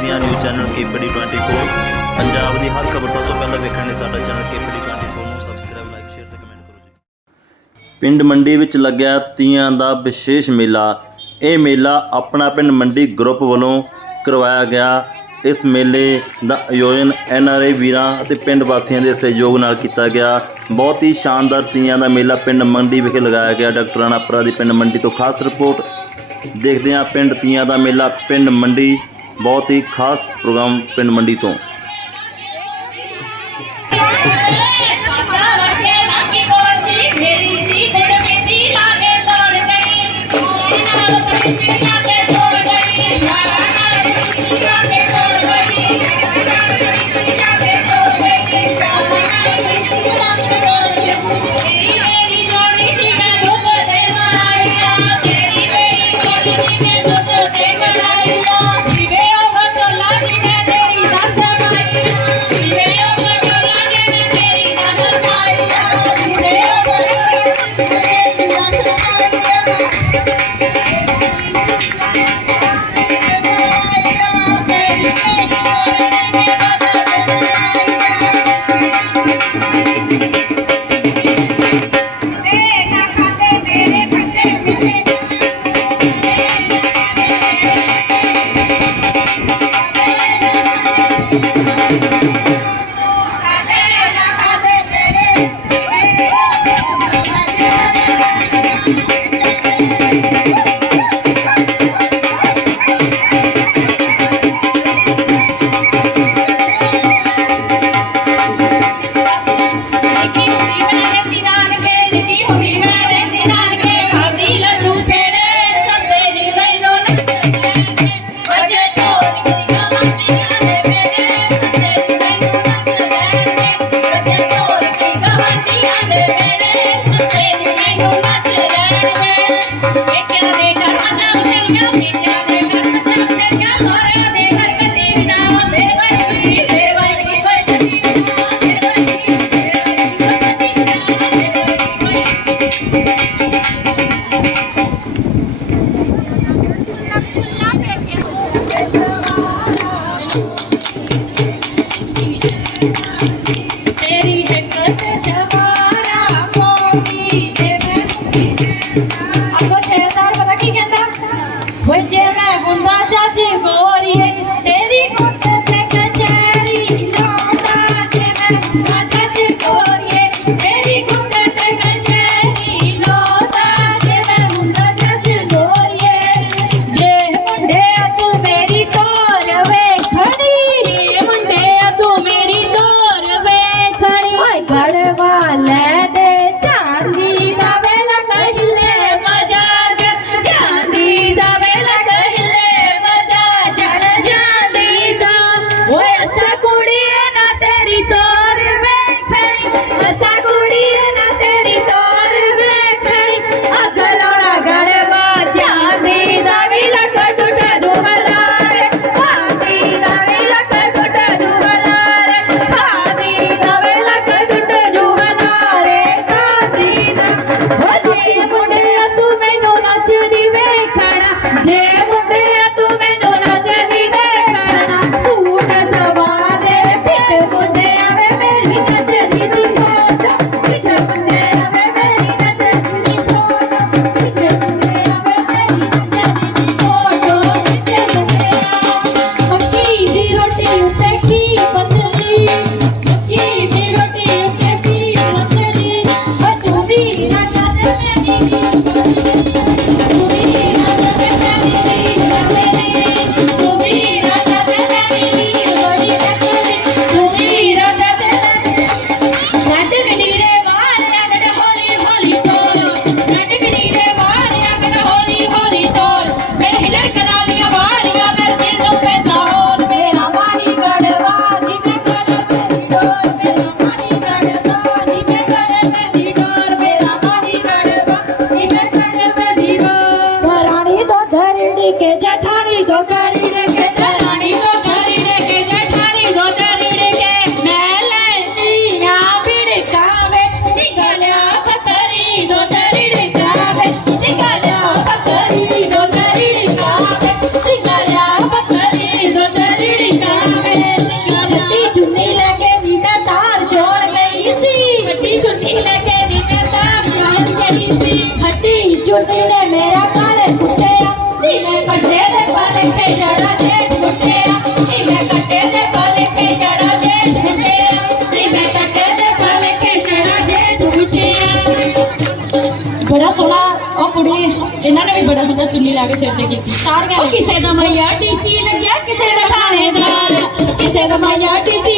ਦੇਖਦੇ new channel KPD 24 Punjab ਦੀ ਹਰ ਖਬਰ ਸਭ ਤੋਂ ਪਹਿਲਾਂ ਵੇਖਣ ਲਈ ਸਾਡਾ ਚੈਨਲ ਕੇਪੀਡੀ 24 ਨੂੰ ਸਬਸਕ੍ਰਾਈਬ ਲਾਈਕ ਸ਼ੇਅਰ ਤੇ ਕਮੈਂਟ ਕਰੋ ਜੀ। ਪਿੰਡ ਮੰਡੀ ਵਿੱਚ ਲੱਗਿਆ ਤੀਆਂ ਦਾ ਵਿਸ਼ੇਸ਼ ਮੇਲਾ। ਇਹ ਮੇਲਾ ਆਪਣਾ ਪਿੰਡ ਮੰਡੀ ਗਰੁੱਪ ਵੱਲੋਂ ਕਰਵਾਇਆ ਗਿਆ। ਇਸ ਮੇਲੇ ਦਾ ਆਯੋਜਨ ਐਨ ਆਰ ਆਈ ਵੀਰਾਂ ਅਤੇ ਪਿੰਡ ਵਾਸੀਆਂ ਦੇ ਸਹਿਯੋਗ ਨਾਲ ਕੀਤਾ ਗਿਆ। ਬਹੁਤ ਹੀ ਸ਼ਾਨਦਾਰ ਤੀਆਂ ਦਾ ਮੇਲਾ ਪਿੰਡ ਮੰਡੀ ਵਿਖੇ ਲਗਾਇਆ ਗਿਆ। ਡਾਕਟਰ ਅਨਾਪਰਾ ਦੀ ਪਿੰਡ ਮੰਡੀ ਤੋਂ ਖਾਸ ਰਿਪੋਰਟ ਦੇਖਦੇ ਹਾਂ ਪਿੰਡ ਤੀਆਂ ਦਾ ਮੇਲਾ ਪਿੰਡ ਮੰਡੀ ਬਹੁਤ ਹੀ ਖਾਸ ਪ੍ਰੋਗਰਾਮ ਪਿੰਡ ਮੰਡੀ ਤੋਂ Thank you. যদি ਜਾ ਕੇ ਛੇਤੀ ਕੀਤੀ। ਸਾਰੀਆਂ ਕਿਸੇ ਦਾ ਮਈਆ ਟੀਸੀ ਲੱਗਿਆ, ਕਿਸੇ ਦਾ ਥਾਣੇਦਾਰ ਕਿਸੇ ਦਾ ਮਈਆ ਟੀਸੀ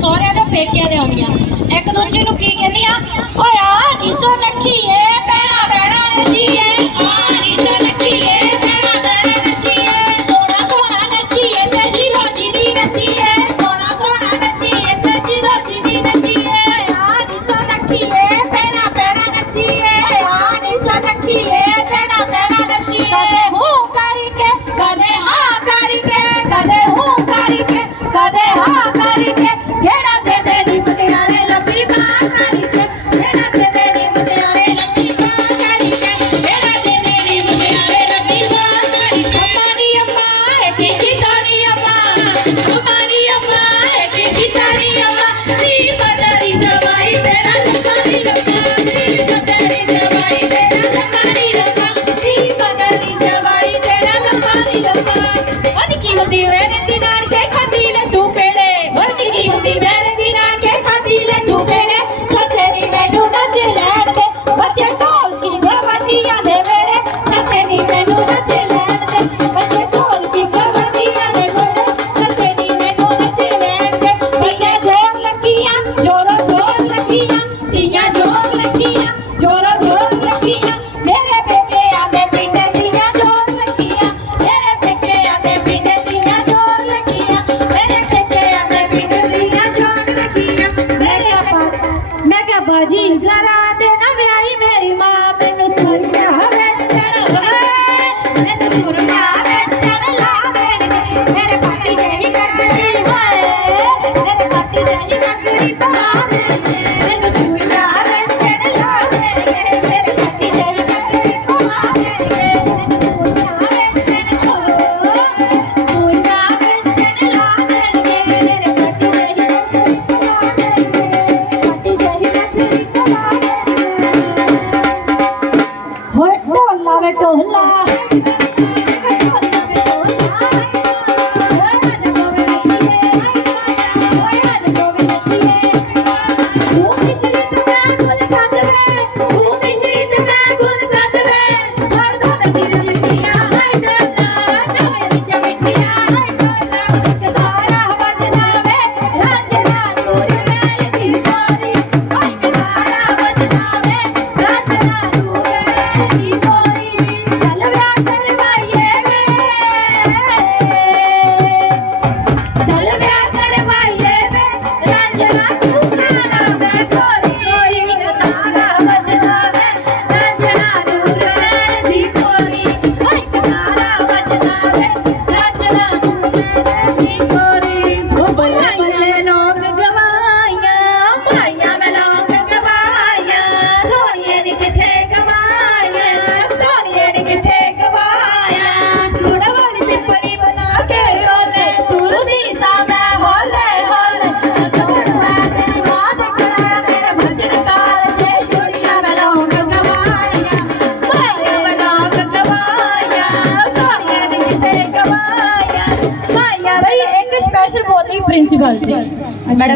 ਸਹੁਰਿਆਂ ਦੇ ਪੇਕਿਆਂ ਦੇ ਆਉਂਦੀਆਂ। ਇੱਕ ਦੂਸਰੇ ਨੂੰ ਕੀ ਕਹਿੰਦੀਆਂ, ਓਏ ਆ ਨੀਸੋ ਨੱਖੀ ਏ। ಮೆರೆದಿನಾಡ್ಗೆ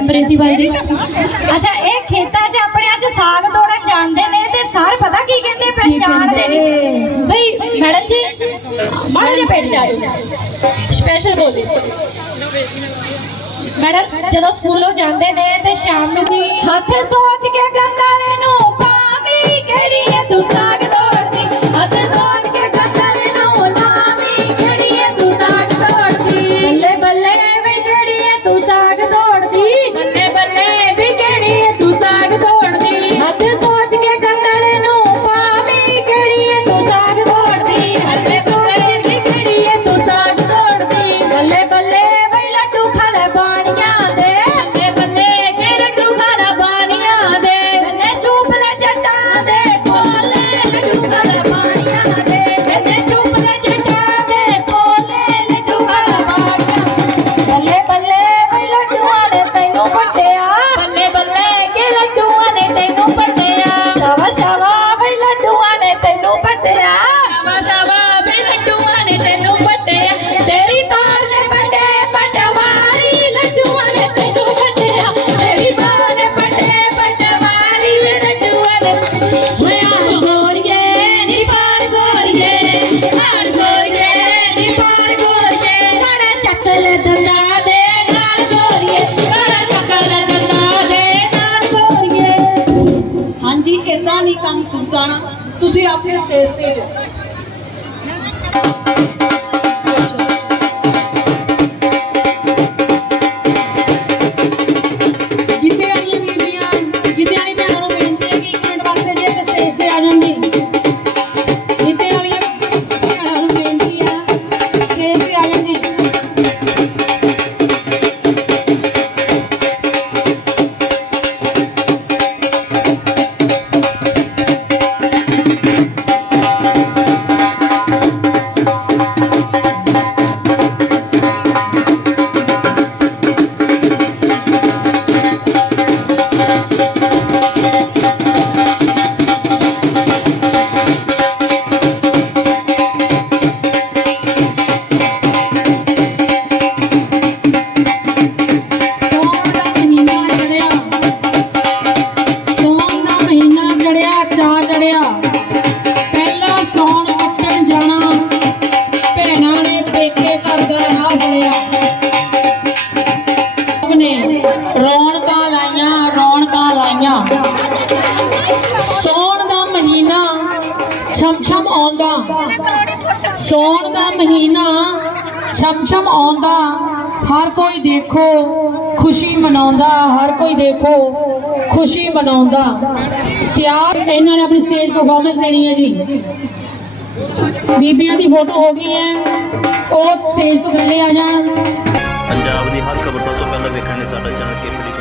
ਪ੍ਰਿੰਸੀਪਲ ਜੀ। ਅੱਛਾ, ਇਹ ਖੇਤਾਂ 'ਚ ਆਪਣੇ ਅੱਜ ਸਾਗ ਤੋੜਨ ਜਾਂਦੇ ਨੇ ਤੇ ਸਰ ਪਤਾ ਕੀ ਕਹਿੰਦੇ ਪਹਿਚਾਣਦੇ ਨਹੀਂ ਬਈ, ਮੈਡਮ ਜੀ, ਮਾੜਾ ਜਿਹਾ ਪੇਟ ਚਾਹੀਦਾ ਸਪੈਸ਼ਲ ਬੋਲੀ। ਮੈਡਮ, ਜਦੋਂ ਸਕੂਲੋਂ ਜਾਂਦੇ ਨੇ ਤੇ ਸ਼ਾਮ ਨੂੰ ਹੱਥ ਸੋਚ ਕੇ ਗੰਦਾਲੇ ਨੂੰ ਪਾਵੀ ਕਿਹੜੀ ਹੈ ਤੂੰ ਗਾਣਾ ਤੁਸੀਂ ਆਪਣੇ ਸਟੇਜ ਤੇ ਜਾਓ ਰਹੀਆਂ ਸੌਣ ਦਾ ਮਹੀਨਾ ਛਮ ਛਮ ਆਉਂਦਾ। ਸੌਣ ਦਾ ਮਹੀਨਾ ਛਮ ਛਮ ਆਉਂਦਾ। ਹਰ ਕੋਈ ਦੇਖੋ, ਖੁਸ਼ੀ ਮਨਾਉਂਦਾ। ਹਰ ਕੋਈ ਦੇਖੋ, ਖੁਸ਼ੀ ਮਨਾਉਂਦਾ। ਤਿਆਰ, ਇਹਨਾਂ ਨੇ ਆਪਣੀ ਸਟੇਜ ਪਰਫਾਰਮੈਂਸ ਦੇਣੀ ਹੈ ਜੀ। ਬੀਬੀਆਂ ਦੀ ਫੋਟੋ ਹੋ ਗਈ ਹੈ। ਉਹ ਸਟੇਜ ਤੋਂ ਥੱਲੇ ਆ ਜਾਣ। ਪੰਜਾਬ ਦੀ ਹਰ ਖਬਰ ਸਭ ਤੋਂ ਪਹਿਲਾਂ ਵੇਖਣ ਲਈ ਸਾਡਾ ਚੈਨਲ ਕੇਪੀਡੀ